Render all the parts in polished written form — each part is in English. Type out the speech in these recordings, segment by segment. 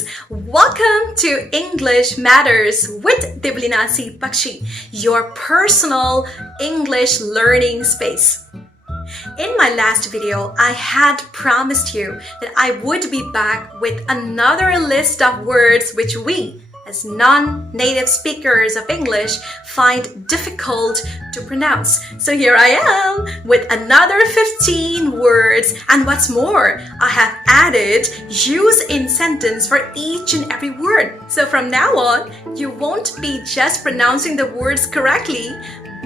guys! Welcome to English Matters with Divlinasi Pakshi, your personal English learning space. In my last video, I had promised you that I would be back with another list of words which we, as non-native speakers of English, find difficult to pronounce. So here I am with another 15 words, and what's more, I have added use in sentence for each and every word. So from now on, you won't be just pronouncing the words correctly,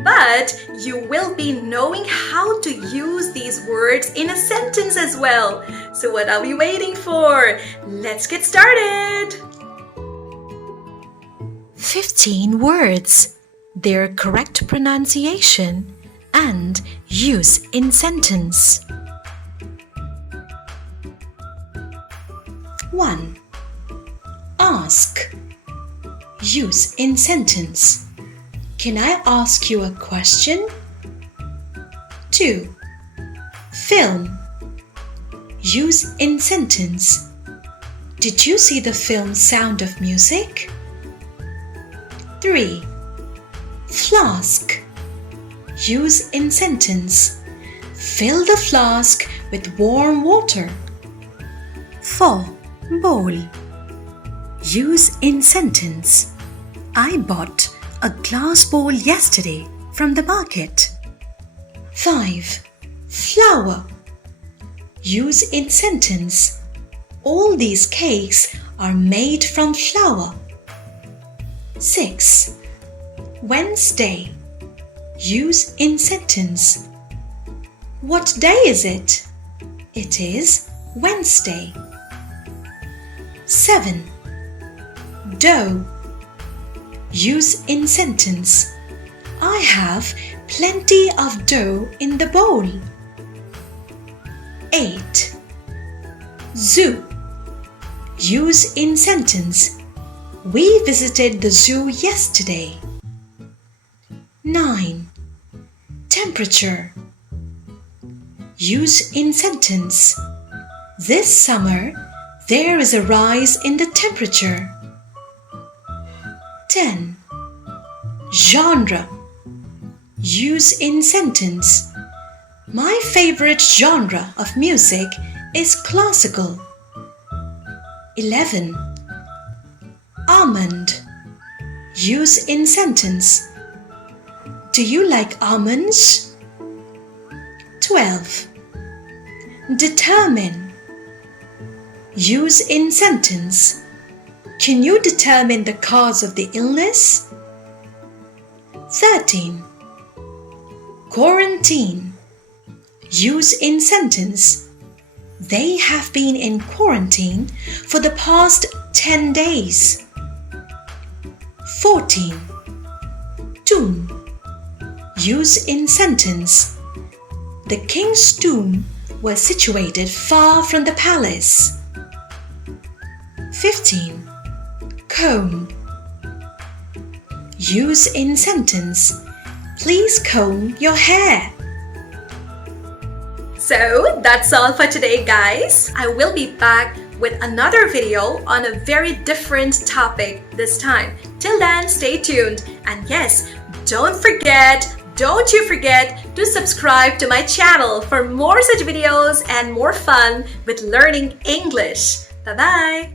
but you will be knowing how to use these words in a sentence as well. So what are we waiting for? Let's get started! 15 words, their correct pronunciation and use in sentence. 1. Ask. Use in sentence. Can I ask you a question? 2. Film. Use in sentence. Did you see the film Sound of Music? 3. Flask. Use in sentence. Fill the flask with warm water. 4. Bowl. Use in sentence. I bought a glass bowl yesterday from the market. 5. Flour. Use in sentence. All these cakes are made from flour. 6. Wednesday. Use in sentence. What day is it? It is Wednesday. 7. Dough. Use in sentence. I have plenty of dough in the bowl. 8. Zoo. Use in sentence. We visited the zoo yesterday. 9. Temperature. Use in sentence. This summer, there is a rise in the temperature. 10. Genre. Use in sentence. My favorite genre of music is classical. 11. Almond. Use in sentence. Do you like almonds? 12. Determine. Use in sentence. Can you determine the cause of the illness? 13. Quarantine. Use in sentence. They have been in quarantine for the past 10 days. 14. Tomb. Use in sentence. The king's tomb was situated far from the palace. 15. Comb. Use in sentence. Please comb your hair. So that's all for today, guys. I will be back with another video on a very different topic this time. Till then, stay tuned. And yes, don't you forget to subscribe to my channel for more such videos and more fun with learning English. Bye-bye.